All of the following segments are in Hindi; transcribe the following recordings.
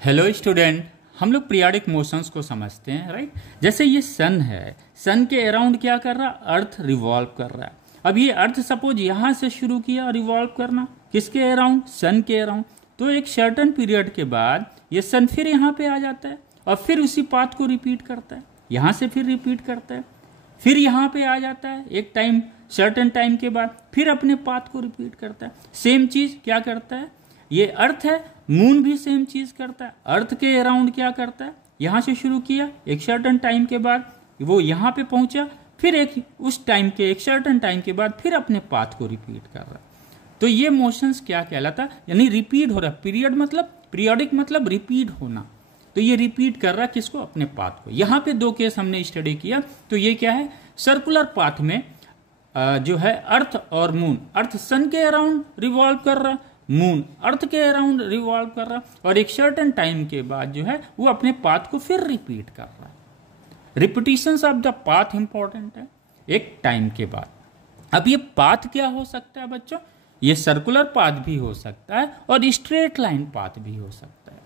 हेलो स्टूडेंट, हम लोग पीरियोडिक मोशंस को समझते हैं, राइट। जैसे ये सन है, सन के अराउंड क्या कर रहा है, अर्थ रिवॉल्व कर रहा है। अब ये अर्थ सपोज यहाँ से शुरू किया रिवॉल्व करना, किसके अराउंड, सन के अराउंड। तो एक सर्टन पीरियड के बाद ये सन फिर यहाँ पे आ जाता है और फिर उसी पाथ को रिपीट करता है, यहाँ से फिर रिपीट करता है, फिर यहाँ पे आ जाता है एक टाइम, सर्टन टाइम के बाद फिर अपने पाथ को रिपीट करता है। सेम चीज क्या करता है, ये अर्थ है, मून भी सेम चीज करता है। अर्थ के अराउंड क्या करता है, यहां से शुरू किया, एक सर्टन टाइम के बाद वो यहां पे पहुंचा, फिर एक उस टाइम के एक सर्टन टाइम के बाद फिर अपने पाथ को रिपीट कर रहा है। तो ये मोशंस क्या कहलाता है, यानी रिपीट हो रहा है। पीरियड मतलब, पीरियोडिक मतलब रिपीट होना। तो ये रिपीट कर रहा है किसको, अपने पाथ को। यहाँ पे दो केस हमने स्टडी किया। तो ये क्या है, सर्कुलर पाथ में जो है अर्थ और मून, अर्थ सन के अराउंड रिवॉल्व कर रहा है, मून अर्थ के अराउंड रिवॉल्व कर रहा है, और एक सर्टेन टाइम के बाद जो है वो अपने पाथ को फिर रिपीट कर रहा है। Repetitions of the path important है एक टाइम के बाद। अब ये पाथ क्या हो सकता है बच्चों, ये सर्कुलर पाथ भी हो सकता है और स्ट्रेट लाइन पाथ भी हो सकता है।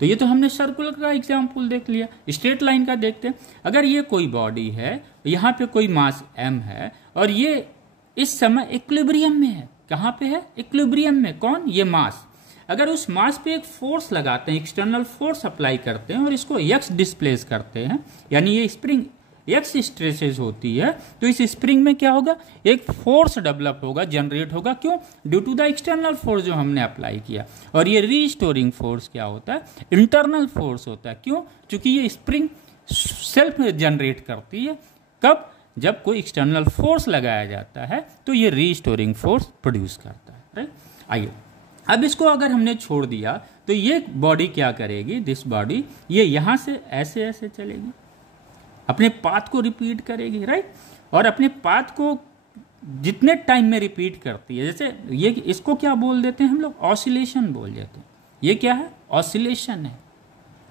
तो ये तो हमने सर्कुलर का एग्जाम्पल देख लिया, स्ट्रेट लाइन का देखते हैं। अगर ये कोई बॉडी है, यहाँ पे कोई मास m है और ये इस समय इक्विलिब्रियम में है। कहाँ पे है, इक्विलिब्रियम में। कौन, ये मास। अगर उस मास पे एक फोर्स लगाते हैं, एक्सटर्नल फोर्स अप्लाई करते हैं और इसको x डिस्प्लेस करते हैं, यानी ये स्प्रिंग x स्ट्रेसेस होती है, तो इस स्प्रिंग में क्या होगा, एक फोर्स डेवलप होगा, जनरेट होगा। क्यों, due to the external force जो हमने अप्लाई किया। और ये रीस्टोरिंग फोर्स क्या होता है, इंटरनल फोर्स होता है। क्यों, क्योंकि ये स्प्रिंग सेल्फ जनरेट करती है। कब, जब कोई एक्सटर्नल फोर्स लगाया जाता है तो ये रीस्टोरिंग फोर्स प्रोड्यूस करता है, राइट। आइए, अब इसको अगर हमने छोड़ दिया तो ये बॉडी क्या करेगी, दिस बॉडी, ये यहां से ऐसे ऐसे चलेगी, अपने पाथ को रिपीट करेगी, राइट। और अपने पाथ को जितने टाइम में रिपीट करती है, जैसे ये, इसको क्या बोल देते हैं हम लोग, ऑसिलेशन बोल देते हैं। ये क्या है, ऑसिलेशन है।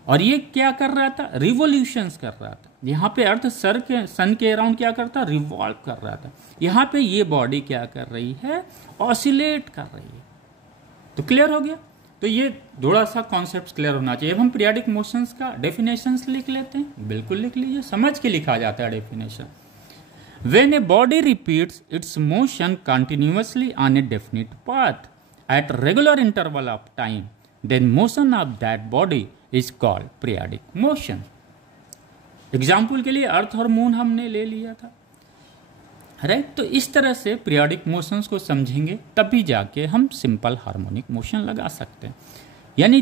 और ये क्या कर रहा था, रिवोल्यूशंस कर रहा था। यहाँ पे अर्थ सन के अराउंड क्या करता, रिवॉल्व कर रहा था। यहाँ पे ये बॉडी क्या कर रही है, ऑसिलेट कर रही है। तो क्लियर हो गया। तो ये थोड़ा सा कॉन्सेप्ट क्लियर होना चाहिए। अब हम पीरियोडिक मोशंस का डेफिनेशंस लिख लेते हैं। बिल्कुल लिख लीजिए, समझ के लिखा जाता है definition. When a body repeats its motion continuously on a definite path at regular interval of time, then motion of that body is called periodic motion. Example के लिए अर्थ और मून हमने ले लिया था, राइट। तो इस तरह से पीरियोडिक मोशंस को समझेंगे, तभी जाके हम सिंपल हार्मोनिक मोशन लगा सकते हैं। यानी